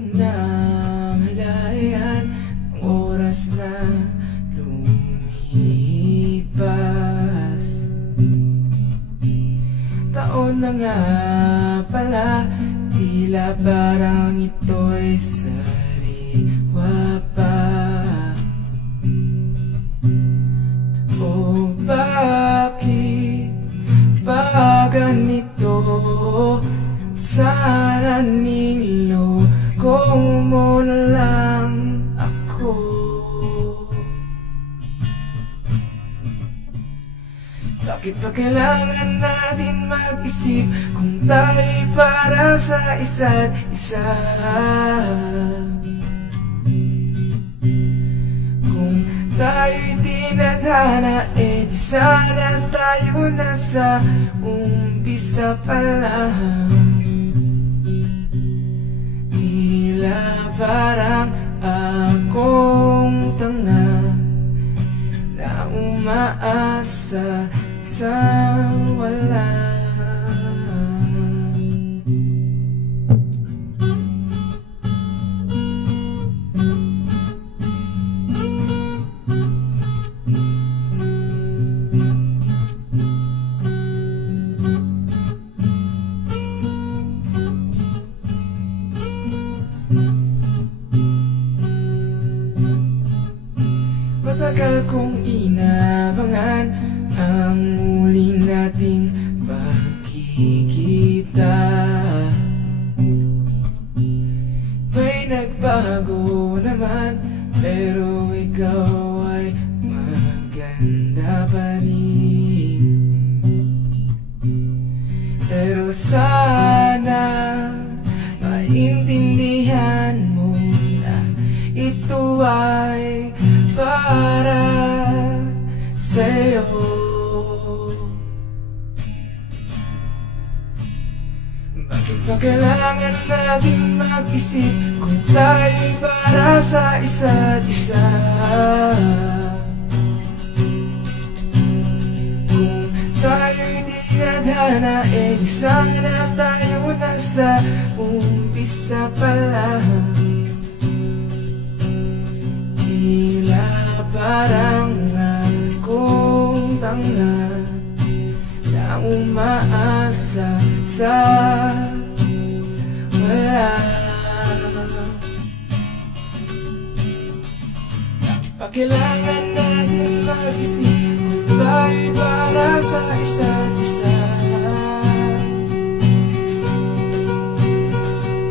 kong namalayan ang oras na lumipas. Taon na nga pala, tila parang ito'y sariwa pa. O bakit ba ganito? Sana niloko mo na lang ako. Bakit ba kailangan natin mag-isip kung tayo'y para sa isa't isa? Kung tayo'y tinadhana, di sana tayo nasa umpisa pa lang. Tila parang akong tanga na umaasa sa wala. Matagal kong inabangan ang muli nating pagkikita. May nagbago naman, pero ikaw ay maganda pa rin. Pero sana maintindihan mo na ito ay para sa'yo. Bakit ba kailangan natin mag-isip kung tayo'y para sa isa't isa? Kung tayo'y dinadhana, di sana tayo nasa umpisa pa lang. Tila parang akong tanga na umaasa sa wala. Kailangan natin mag-isip kung tayo'y para sa isa't isa.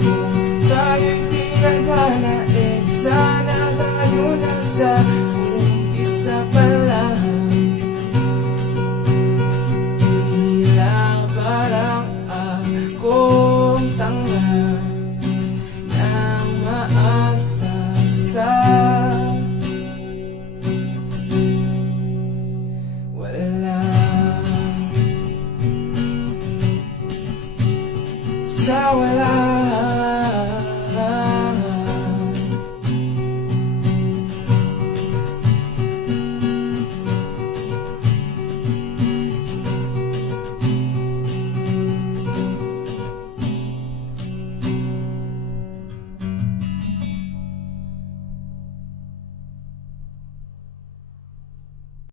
Kung tayo'y tinadhana, sana tayo nasa umpisa pa lang. Tila parang akong tanga na umaasa sa wala. Sa wala.